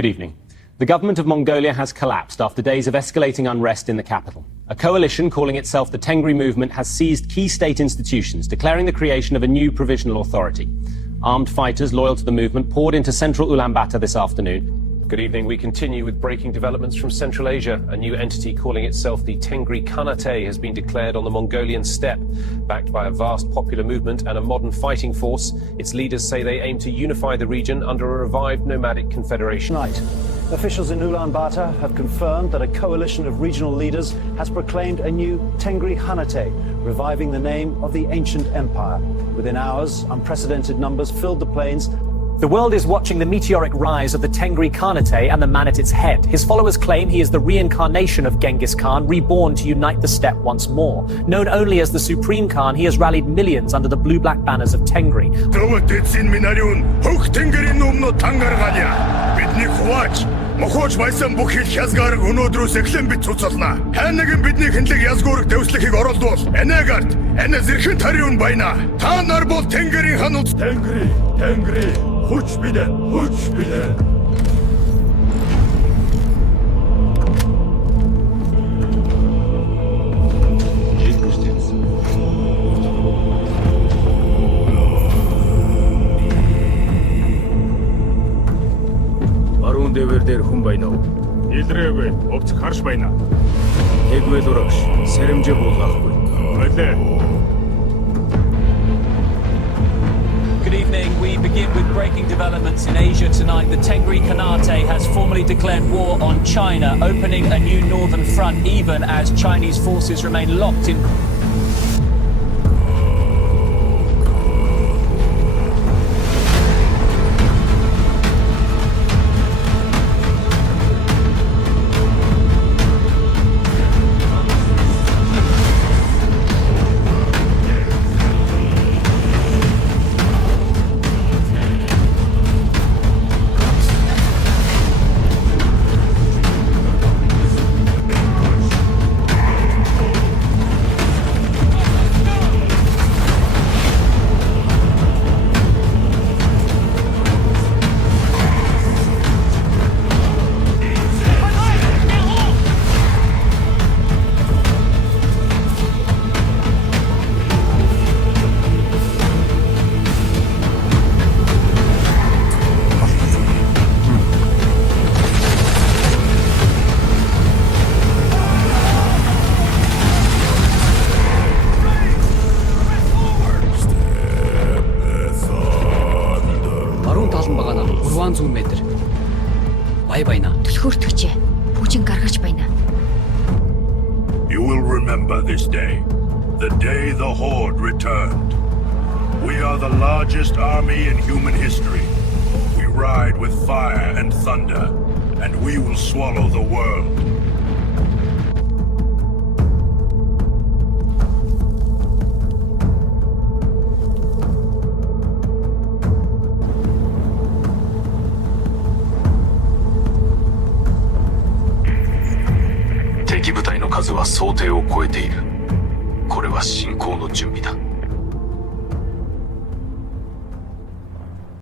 Good evening. The government of Mongolia has collapsed after days of escalating unrest in the capital. A coalition calling itself the Tengri Movement has seized key state institutions, declaring the creation of a new provisional authority. Armed fighters loyal to the movement poured into central Ulaanbaatar this afternoon. Good evening. We continue with breaking developments from Central Asia. A new entity calling itself the Tengri Khanate has been declared on the Mongolian steppe. Backed by a vast popular movement and a modern fighting force, its leaders say they aim to unify the region under a revived nomadic confederation. Tonight, officials in Ulaanbaatar have confirmed that a coalition of regional leaders has proclaimed a new Tengri Khanate, reviving the name of the ancient empire. Within hours, unprecedented numbers filled the plains. The world is watching the meteoric rise of the Tengri Khanate and the man at its head. His followers claim he is the reincarnation of Genghis Khan, reborn to unite the steppe once more. Known only as the Supreme Khan, he has rallied millions under the blue-black banners of Tengri. Мохож байсан бүх хил хязгаарыг өнөөдрөөс эхлэн бид цуцална. Хай нэгэн бидний хэнлэг язгуурыг дэвслэхийг оролдвол энэгард энэ зэрхэн тариун байна. Та нар бол Тэнгэрийн хан улс. Тэнгри хүч бидэн. Дэвэр дээр хүн байна уу? Илрээгүй, овц харш байна. Тэгвэл урагш, сэрэмжээ буулгахгүй. Ойлээ. Good evening. We begin with breaking developments in Asia tonight. The Tengri Khanate has formally declared war on China, opening a new northern front even as Chinese forces remain locked in. You will remember this day, the day the Horde returned. We are the largest army in human history. We ride with fire and thunder, and we will swallow the world.敵部隊の数は想定を超えている。これは侵攻の準備だ。